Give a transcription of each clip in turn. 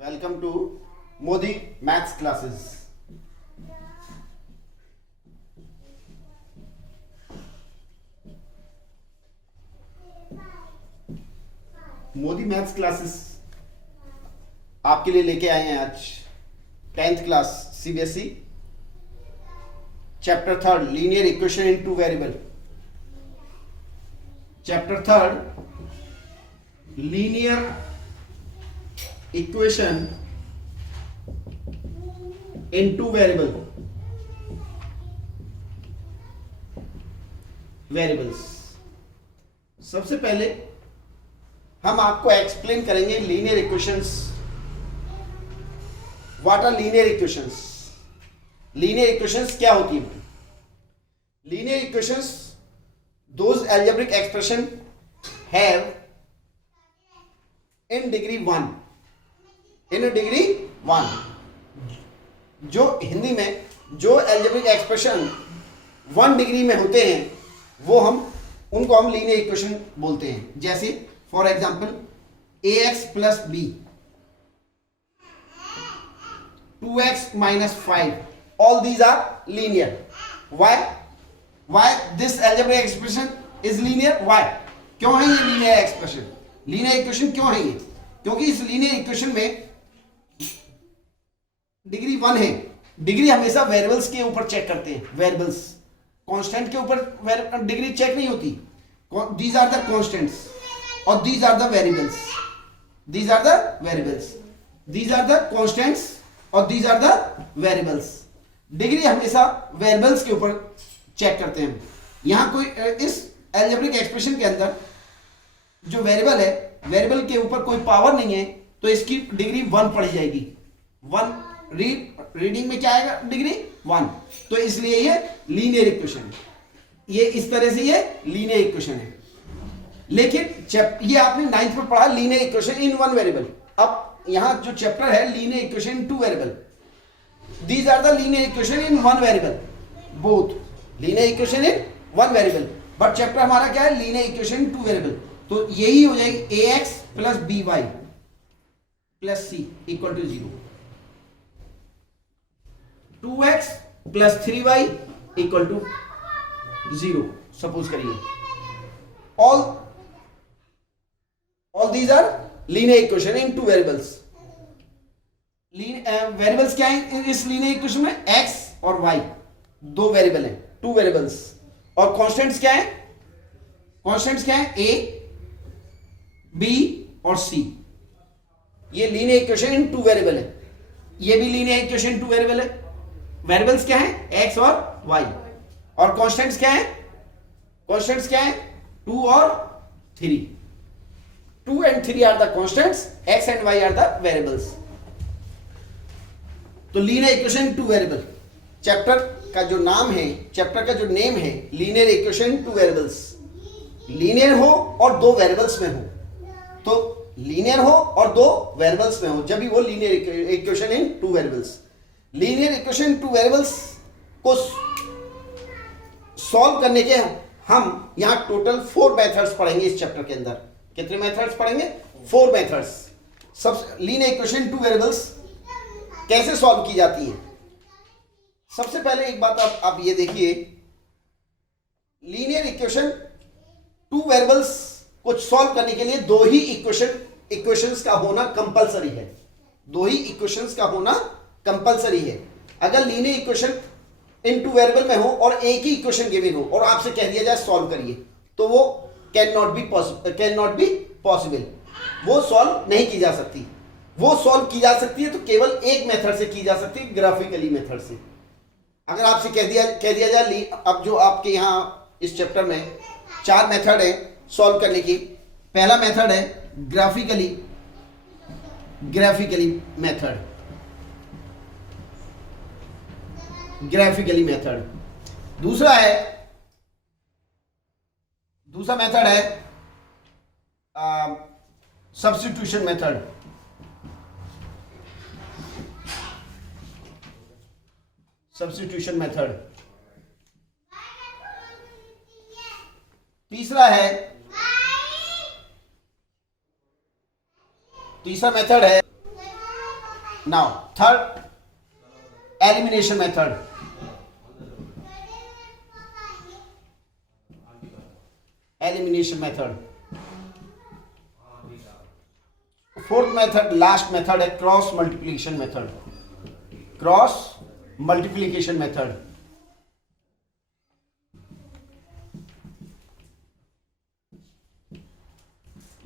Welcome to Modi Maths classes. Modi maths classes आपके लिए लेके आए हैं आज 10th class CBSE chapter 3 linear equation in two variable. Chapter 3 linear equation in two variables. सबसे पहले हम आपको एक्सप्लेन करेंगे linear equations. What are linear equations? Linear equations क्या होती है? Linear equations those algebraic expression have in degree 1 जो हिंदी में जो एल्जेब्रिक एक्सप्रेशन 1 डिग्री में होते हैं वो उनको हम लीनियर इक्वेशन बोलते हैं। जैसे for example ax plus b 2x minus 5 all these are linear. Why this algebraic expression is linear? Why? क्यों है ये लीनियर एक्सप्रेशन? लीनियर इक्वेशन क्यों है ये? क्योंकि इस लीनियर इक्वेशन में डिग्री 1 है। डिग्री हमेशा वेरिएबल्स के ऊपर चेक करते हैं। वेरिएबल्स कांस्टेंट के ऊपर डिग्री चेक नहीं होती। दीज आर द कांस्टेंट्स और these are the variables. These are the variables. These are the constants और these are the variables. Degree हमेशा वेरिएबल्स के ऊपर चेक करते हैं। यहां कोई इस एल्जेब्रिक एक्सप्रेशन के अंदर जो वेरिएबल है, वेरिएबल के ऊपर कोई पावर नहीं है, तो इसकी डिग्री 1 पड़ी जाएगी। 1 रीडिंग में क्या आएगा? डिग्री 1। तो इसलिए ये लीनियर इक्वेशन है। ये इस तरह से ये लीनियर इक्वेशन है। लेकिन ये आपने 9th में पढ़ा लीनियर इक्वेशन इन 1 वेरिएबल। अब यहां जो चैप्टर है linear equation in 2 variable, these are the linear equation in 1 variable, both linear equation in 1 variable. But chapter हमारा क्या है? Linear equation in 2 variable. तो यही हो जाएगी ax plus by plus c equal to 0, 2x plus 3y equal to 0 suppose करिए। all these are linear equation in 2 variables. Variables क्या है इस लीनियर इक्वेशन में? x और y दो वेरिएबल हैं, 2 वेरिएबल्स। और कांस्टेंट्स क्या है? कांस्टेंट्स क्या है? a b और c। ये लीनियर इक्वेशन इन 2 वेरिएबल है। ये भी लीनियर इक्वेशन इन 2 वेरिएबल है। वेरिएबल्स क्या है? x और y। और कांस्टेंट्स क्या है? कांस्टेंट्स क्या है? 2 और 3। 2 and 3 are the constants, x and y are the variables. तो लीनियर इक्वेशन 2 वेरिएबल। चैप्टर का जो नाम है, चैप्टर का जो नेम है लीनियर इक्वेशन 2 वेरिएबल्स। लीनियर हो और 2 वेरिएबल्स में हो, तो लीनियर हो और 2 वेरिएबल्स में हो जब भी वो linear equation in 2 variables. Linear equation 2 variables को सॉल्व करने के हम यहां टोटल 4 मेथड्स पढ़ेंगे इस चैप्टर के अंदर। कितने मेथड्स पढ़ेंगे? 4 मेथड्स। सब लीनियर इक्वेशन 2 वेरिएबल्स कैसे सॉल्व की जाती है? सबसे पहले एक बात आप ये देखिए, लीनियर इक्वेशन 2 वेरिएबल्स को सॉल्व करने के लिए 2 ही इक्वेशंस का होना कंपलसरी है। 2 ही इक्वेशंस का होना कंपलसरी है। अगर लीनियर इक्वेशन इन 2 वेरिएबल में हो और एक ही इक्वेशन गिवन हो और आपसे कह दिया जाए सॉल्व करिए, तो वो कैन नॉट बी पॉसिबल। वो सॉल्व नहीं की जा सकती। वो सॉल्व की जा सकती है तो केवल एक मेथड से की जा सकती है, ग्राफिकली मेथड से। अगर आपसे कह दिया जाए, अब जो आपके यहाँ इस चैप्टर में 4 मेथड है सॉल्व करने की। पहला मेथड है ग्राफिकली मेथड। दूसरा मेथड है सब्स्टिट्यूशन मेथड। तीसरा मेथड है now third, elimination method. Elimination method. Fourth method, last method है cross multiplication method. Cross multiplication method.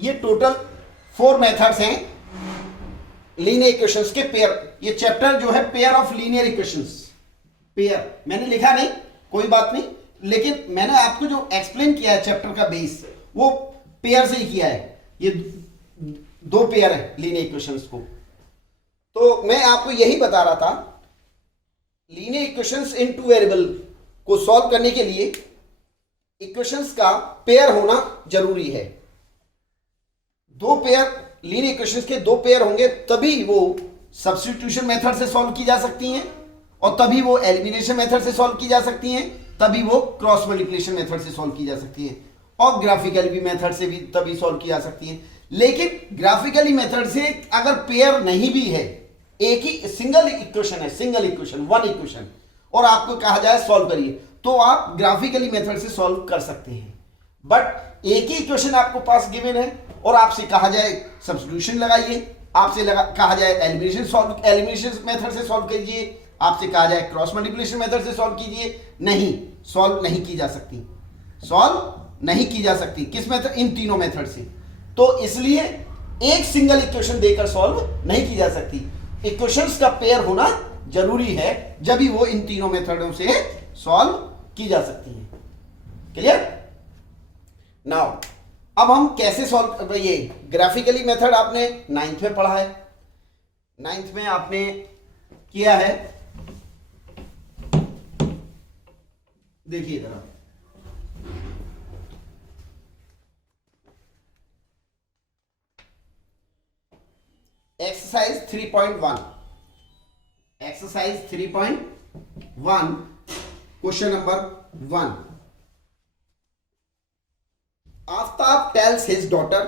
ये टोटल 4 मेथड्स हैं लीनियर इक्वेशंस के पेयर। ये चैप्टर जो है pair of linear equations. Pair मैंने लिखा नहीं, कोई बात नहीं, लेकिन मैंने आपको जो एक्सप्लेन किया है चैप्टर का बेस, वो पेयर से ही किया है। ये 2 पेयर है लीनियर इक्वेशंस को। तो मैं आपको यही बता रहा था, लीनियर इक्वेशंस इन 2 वेरिएबल को सॉल्व करने के लिए इक्वेशंस का पेयर होना जरूरी है। 2 पेयर लीनियर इक्वेशंस के 2 पेयर होंगे तभी वो सब्स्टिट्यूशन मेथड से सॉल्व की जा सकती हैं, और तभी वो एलिमिनेशन मेथड से सॉल्व की जा सकती हैं, तभी वो क्रॉस मल्टीप्लिकेशन मेथड से सॉल्व की जा सकती है, और ग्राफिकली भी मेथड से भी तभी सॉल्व की जा सकती है। लेकिन ग्राफिकली मेथड से अगर पेयर नहीं भी है, एक ही सिंगल इक्वेशन है, सिंगल इक्वेशन, 1 इक्वेशन, और आपको कहा जाए सॉल्व करिए, तो आप ग्राफिकली मेथड से सॉल्व कर सकते हैं। बट एक ही इक्वेशन आपको पास गिवन है और आपसे कहा जाए सब्स्टिट्यूशन लगाइए, आपसे कहा जाए एलिमिनेशन मेथड से सॉल्व कीजिए, आपसे कहा जाए क्रॉस मल्टीप्लिकेशन मेथड से सॉल्व कीजिए, नहीं, सॉल्व नहीं की जा सकती, सॉल्व नहीं की जा सकती। किस मेथड? इन तीनों मेथड से। तो इसलिए एक सिंगल इक्वेशन देकर सॉल्व नहीं की जा सकती, इक्वेशंस का पेयर होना जरूरी है, जब भी वो इन तीनों मेथडों से सॉल्व की जा सकती है। क्लियर? नाउ अब हम कैसे सॉल्व, ये ग्राफिकली मेथड आपने 9th में पढ़ा है, 9th में आपने किया है। देखिए जरा, exercise 3.1, exercise 3.1 question number 1। Aftab tales his daughter,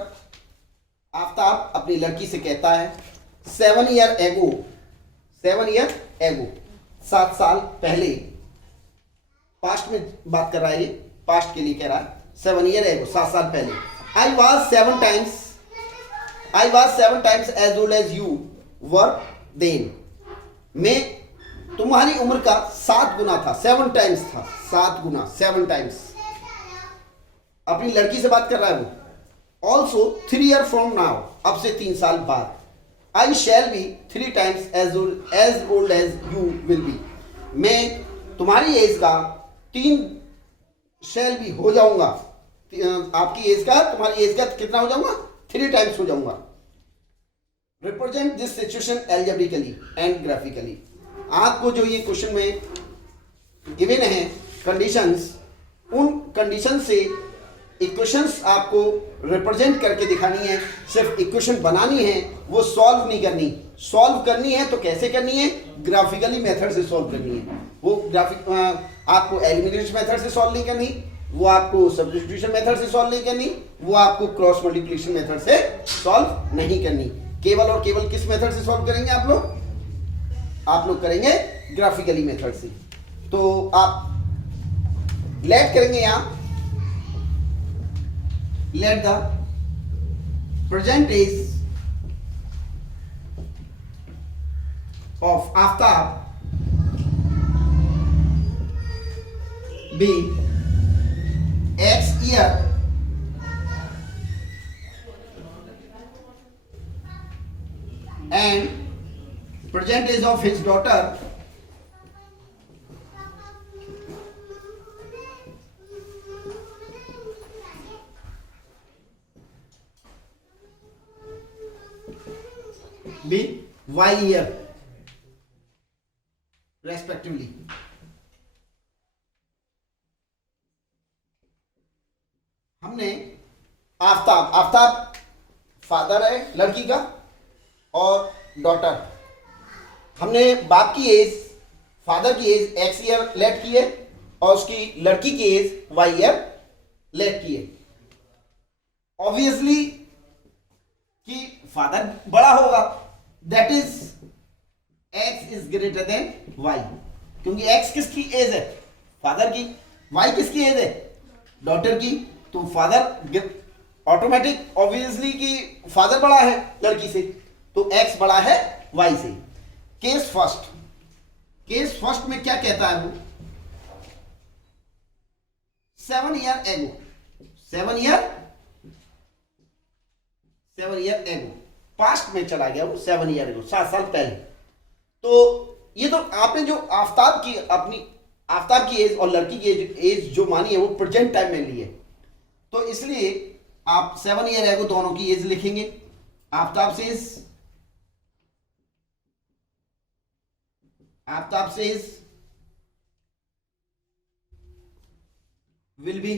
Aftab अपनी लड़की से कहता है 7 ईयर एगो, 7 ईयर एगो, 7 साल पहले, पास्ट में बात कर रहा है, ये पास्ट के लिए कह रहा है, 7 ईयर एगो, 7 साल पहले, I was 7 times as old as you were then, मैं तुम्हारी उम्र का 7 गुना था, 7 टाइम्स था, 7 गुना, 7 टाइम्स। अपनी लड़की से बात कर रहा है वो। ऑल्सो 3 ईयर फ्रॉम नाउ, अब से 3 साल बाद, I shall be 3 times as old as you will be, मैं तुम्हारी एज का 3 शैल बी हो जाऊंगा, आपकी एज का, तुम्हारी एज का कितना हो जाऊंगा? 3 टाइम्स हो जाऊंगा। Represent this situation algebraically and graphically, आपको जो ये क्वेश्चन में गिवन है कंडीशंस, उन कंडीशन से इक्वेशंस आपको रिप्रेजेंट करके दिखानी है, सिर्फ इक्वेशन बनानी है, वो सॉल्व नहीं करनी। सॉल्व करनी है तो कैसे करनी है? ग्राफिकली मेथड से सॉल्व करनी है। वो ग्राफिक आपको एलिमिनेशन मेथड से सॉल्व नहीं करनी, वो आपको सब्स्टिट्यूशन मेथड से सॉल्व नहीं करनी, वो आपको क्रॉस मल्टीप्लिकेशन मेथड से सॉल्व नहीं करनी। केवल और केवल किस मेथड से सॉल्व करेंगे आप लोग? आप लोग करेंगे ग्राफिकली मेथड से। तो आप लेट करेंगे यहां, let the present age of Aftab be X year and present age of his daughter be Y year respectively। हमने आफ्ताब फादर है लड़की का और डॉटर, हमने बाप की एज, फादर की एज X ईयर लेट की है और उसकी लड़की की एज Y ईयर लेट की है। ऑब्वियसली कि फादर बड़ा होगा, that is x is greater than y, क्योंकि x किसकी एज है, फादर की, y किसकी एज है, डॉटर की। तो फादर ऑटोमेटिक ऑब्वियसली कि फादर बड़ा है लड़की से, तो x बड़ा है y से। केस फर्स्ट, केस फर्स्ट में क्या कहता है वो, 7 year ago, 7 year ago, past में चला गया वो, 7 ईयर एगो, 7 साल पहले। तो ये तो आपने जो आफ्ताब की अपनी आफ्ताब की एज और लड़की की एज जो मानी है वो प्रेजेंट टाइम में ली है, तो इसलिए आप 7 ईयर एगो दोनों की एज लिखेंगे। Aftab says will B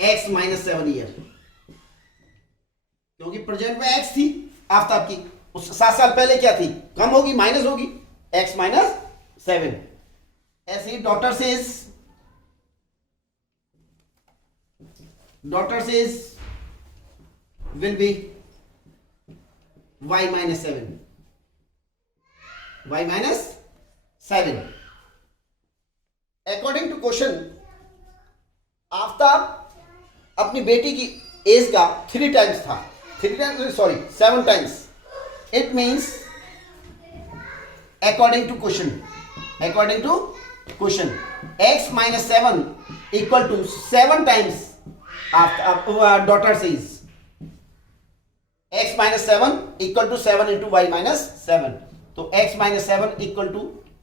x minus 7 year, क्योंकि प्रेजेंट में x थी आफ्ताब की, उस 7 साल पहले क्या थी, कम होगी, माइनस होगी, x माइनस 7। ऐसे ही daughter's age will be y minus 7, y minus 7। According to question, Aftab अपनी बेटी की एज का 3 टाइम्स था, 7 times. It means according to question x minus 7 equal to 7 times daughter's age, x minus 7 equal to 7 into y minus 7। तो x minus 7 equal to,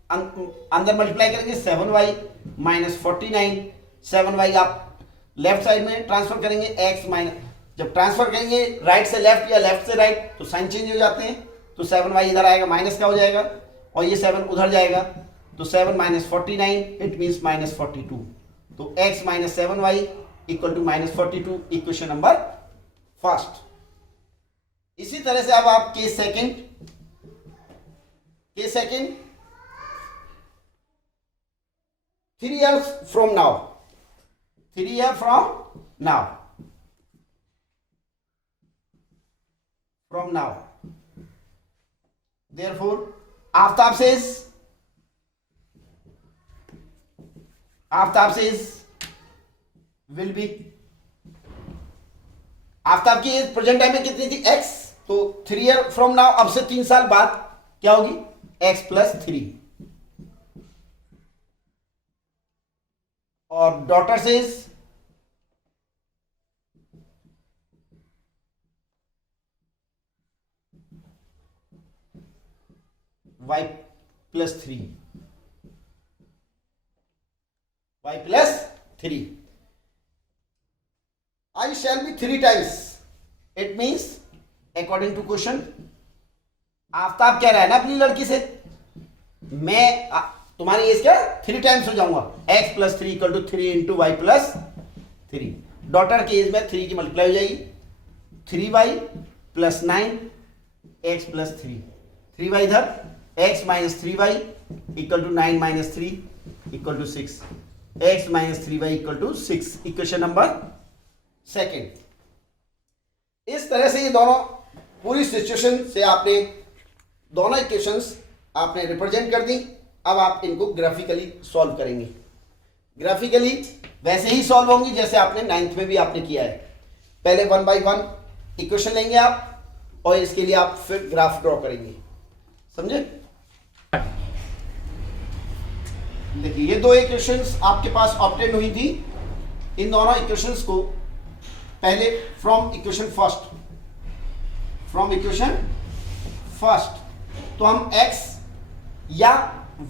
अंदर multiply करेंगे 7y minus 49, 7y आप left side में transfer करेंगे, x minus, जब transfer करेंगे right से left या लेफ्ट से राइट तो साइन चेंज हो जाते हैं, तो 7y इधर आएगा, माइनस का हो जाएगा, और ये 7 उधर जाएगा, तो 7 माइनस 49 इट मीन्स माइनस 42। तो x minus 7y equal to minus 42, equation number first. इसी तरह से अब आप case second 3 years from now, 3 years from now, therefore Aftab says will be, Aftab की एज प्रेजेंट टाइम में कितनी थी, x, तो 3 year from now, अब से 3 साल बाद क्या होगी, x प्लस 3। और daughter says y plus 3, y plus 3, I shall be 3 times, it means according to question, Aftab कह रहा है ना अपनी लड़की से, मैं तुम्हारी एज क्या 3 टाइम्स हो जाऊंगा, x plus 3 equal to 3 into Y plus 3। Daughter की एज में 3 की मल्टीप्लाई हो जाएगी, 3y plus 9 x plus 3, 3y इधर, x minus 3y equal to 9 minus 3 equal to 6, x minus 3y equal to 6, equation number second. इस तरह से ये दोनों पूरी सिचुएशन से आपने दोनों इक्वेशंस आपने रिप्रेजेंट कर दी। अब आप इनको ग्राफिकली सॉल्व करेंगे, ग्राफिकली वैसे ही सॉल्व होंगी जैसे आपने 9th में भी आपने किया है। पहले 1 बाई 1 इक्वेशन लेंगे आप, और इसके लिए आप फिर ग्राफ ड्रॉ करेंगे, समझे। देखिए ये 2 इक्वेशंस आपके पास ऑब्टेन हुई थी, इन दोनों इक्वेशंस को पहले फ्रॉम इक्वेशन फर्स्ट तो हम x या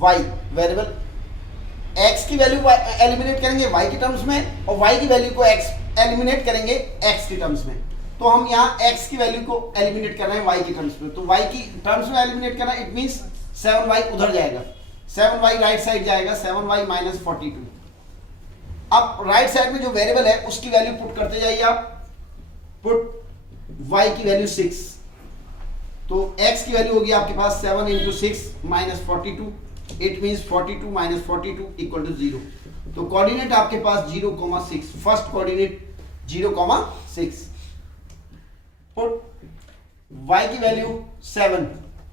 y वेरिएबल, x की वैल्यू एलिमिनेट करेंगे y के टर्म्स में, और y की वैल्यू को x एलिमिनेट करेंगे x के टर्म्स में। तो हम यहाँ x की वैल्यू को एलिमिनेट कर रहे हैं y के टर्म्स में, तो y की टर्म्स में एलिमिनेट करना, इट मींस 7y उधर जाएगा, 7y राइट साइड जाएगा, 7y माइनस 42। अब राइट साइड में जो वेरिएबल है उसकी वैल्यू पुट करते जाइए आप, पुट y की वैल्यू 6, तो x की वैल्यू होगी आपके पास 7 into 6 minus 42, it means 42 minus 42 equal to 0। तो कोऑर्डिनेट आपके पास 0,6, फर्स्ट कोऑर्डिनेट 0,6, पुट y की वैल्यू 7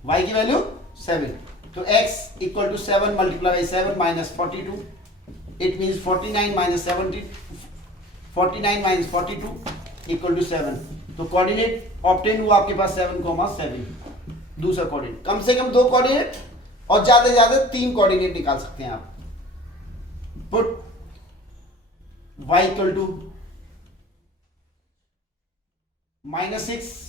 y की वैल्यू 7, तो x equal to 7 multiply by 7 minus 42, it means 49 minus 70, 49 minus 42 equal to 7। तो कोऑर्डिनेट ऑब्टेन हुआ आपके पास 7,7। दूसरा कोऑर्डिनेट, कम से कम 2 कोऑर्डिनेट और ज्यादा से ज्यादा 3 कोऑर्डिनेट निकाल सकते हैं आप। पुट y इक्वल टू -6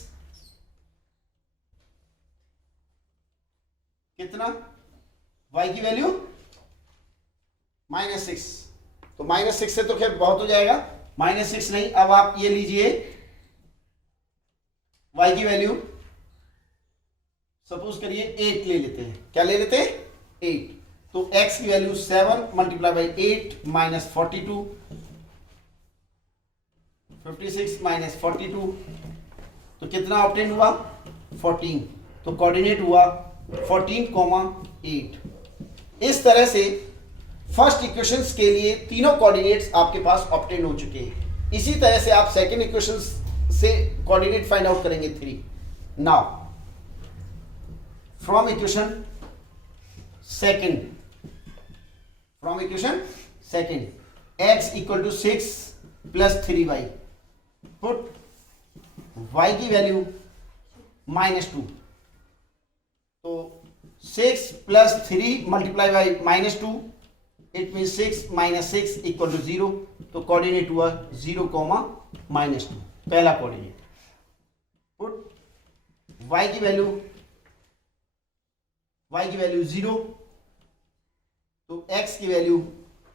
कितना, y की वैल्यू -6, तो -6 से तो खैर बहुत हो जाएगा, -6 नहीं, अब आप ये लीजिए y की वैल्यू सपोज करिए 8 ले लेते हैं। क्या ले लेते हैं? 8। तो x की value 7 multiply by 8 minus 42, 56 minus 42, तो कितना ऑब्टेन हुआ? 14। तो कोऑर्डिनेट हुआ 14,8। इस तरह से फर्स्ट इक्वेशंस के लिए तीनों कोऑर्डिनेट्स आपके पास ऑब्टेन हो चुके हैं। इसी तरह से आप सेकंड इक्वेशंस से कोऑर्डिनेट फाइंड आउट करेंगे 3। Now from equation second x equal to 6 plus 3y, put y की वैल्यू -2, तो 6 plus 3 multiply by -2, it mean 6 minus 6 equal to 0, तो कोऑर्डिनेट हुआ 0, -2, पहला कोऑर्डिनेट। पुट y की वैल्यू 0, तो x की value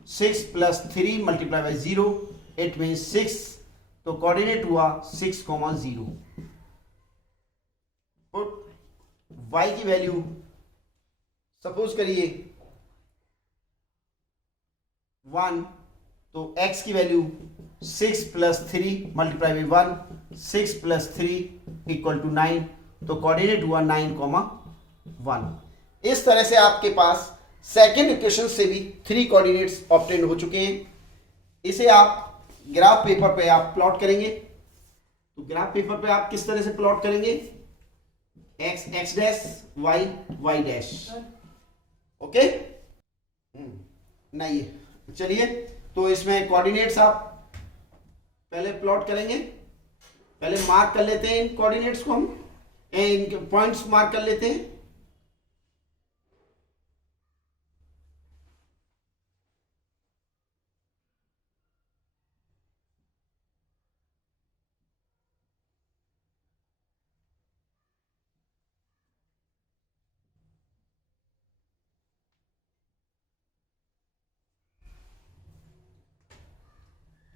6 plus 3 multiply by 0, it mean 6, तो coordinate हुआ 6,0। पुट y की वैल्यू सपोज करिए 1, तो x की value 6 plus 3 multiply by 1, 6 plus 3 equal to 9, तो कोऑर्डिनेट हुआ 9,1। इस तरह से आपके पास सेकेंड इक्वेशन से भी 3 कोऑर्डिनेट्स ऑब्टेन हो चुके हैं। इसे आप ग्राफ पेपर पे आप प्लॉट करेंगे, तो ग्राफ पेपर पे आप किस तरह से प्लॉट करेंगे? x x dash, y y dash, okay. नहीं, चलिए, तो इसमें कोऑर्डिनेट्स आप पहले प्लॉट करेंगे। पहले मार्क कर लेते हैं इन कोऑर्डिनेट्स को, हम इन पॉइंट्स मार्क कर लेते हैं।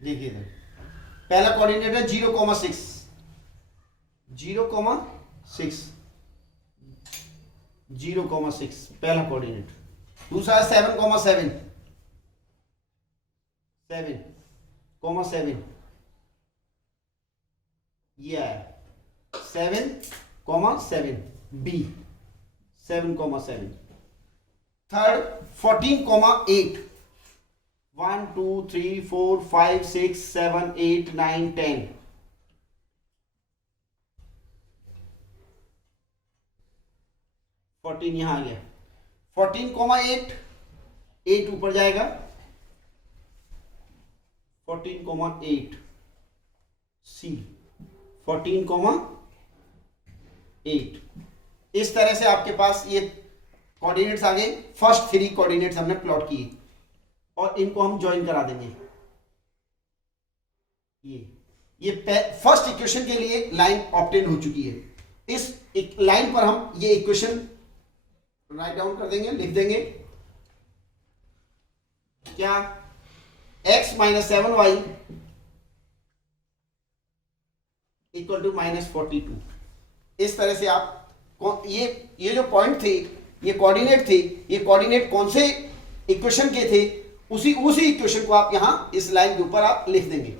देखिए इधर पहला कोऑर्डिनेट है 0,6, 0,6, 0,6 पहला कोऑर्डिनेट। दूसरा है 7,7, 7,7, ये है 7,7 बी, 7,7। थर्ड 14,8, 1 2 3 4 5 6 7 8 9 10, 14 यहां आ गया। 14,8, 8 ऊपर जाएगा, 14,8 सी, 14,8। इस तरह से आपके पास ये कोऑर्डिनेट्स आ गए। फर्स्ट 3 कोऑर्डिनेट्स हमने प्लॉट किए और इनको हम ज्वाइन करा देंगे। ये फर्स्ट इक्वेशन के लिए लाइन ऑब्टेन हो चुकी है। इस लाइन पर हम ये इक्वेशन राइट डाउन कर देंगे, लिख देंगे क्या? x minus 7y equal to -42। इस तरह से आप ये जो पॉइंट थे, ये कोऑर्डिनेट थे, ये कोऑर्डिनेट कौन से इक्वेशन के थे, उसी इक्वेशन को आप यहां इस लाइन के ऊपर आप लिख देंगे।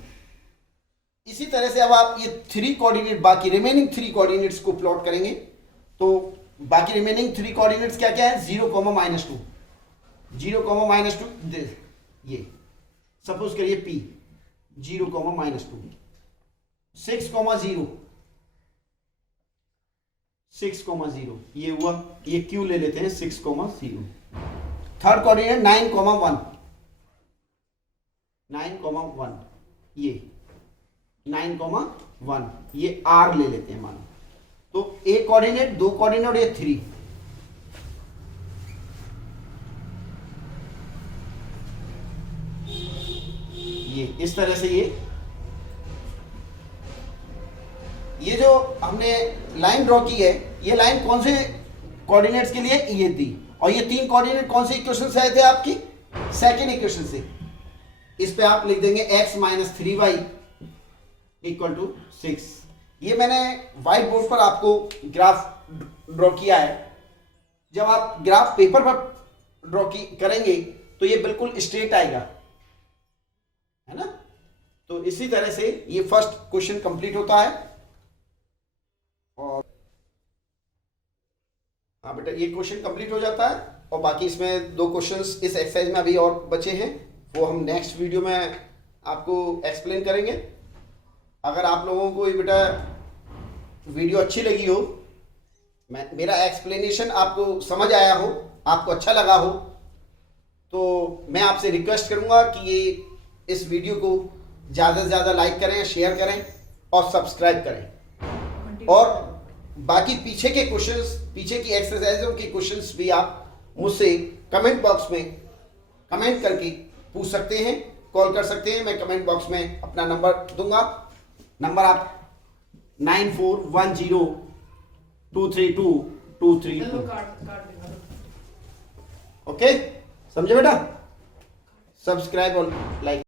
इसी तरह से अब आप ये 3 कोऑर्डिनेट, बाकी रिमेनिंग 3 कोऑर्डिनेट्स को प्लॉट करेंगे। तो बाकी रिमेनिंग 3 कोऑर्डिनेट्स क्या क्या है? 0, -2, 0, -2, ये सपोज करिए P 0, -2, 6, 0, 6,0 ये हुआ, ये Q ले लेते हैं 6,0। थर्ड कोऑर्डिनेट 9,1 9,1 ये 9,1 ये R ले लेते हैं मानो। तो एक कोऑर्डिनेट, दो कोऑर्डिनेट और ये 3। ये इस तरह से ये जो हमने लाइन ड्रॉ की है, ये लाइन कौन से कोऑर्डिनेट्स के लिए, ये थी। और ये 3 कोऑर्डिनेट कौन से इक्वेशन से आए थे आपकी, सेकेंड इक्वेशन से। इस पे आप लिख देंगे x - 3y = 6। ये मैंने व्हाइट बोर्ड पर आपको ग्राफ ड्रॉ किया है। जब आप ग्राफ पेपर पर ड्रॉ करेंगे तो ये बिल्कुल स्ट्रेट आएगा, है ना। तो इसी तरह से ये फर्स्ट क्वेश्चन कंप्लीट होता है। और हाँ बेटा, ये क्वेश्चन कंप्लीट हो जाता है। और बाकी इसमें 2 क्वेश्चंस इस एक्सरसाइज में अभी और बचे हैं, वो हम नेक्स्ट वीडियो में आपको एक्सप्लेन करेंगे। अगर आप लोगों को ये बेटा वीडियो अच्छी लगी हो, मेरा एक्सप्लेनेशन आपको समझ आया हो, आपको अच्छा लगा हो, तो मैं आपसे रिक्वेस्ट करूंगा कि ये इस वीडियो को ज़्यादा से ज़्यादा लाइक करें, शेयर करें और सब्सक्राइब करें। और बाकी पीछे के क्वेश्चंस, पीछे की एक्सरसाइजों के क्वेश्चंस भी आप मुझसे कमेंट बॉक्स में कमेंट करके पूछ सकते हैं, कॉल कर सकते हैं। मैं कमेंट बॉक्स में अपना नंबर दूंगा। नंबर आप 9410232232। ओके, समझे बेटा। सब्सक्राइब और लाइक।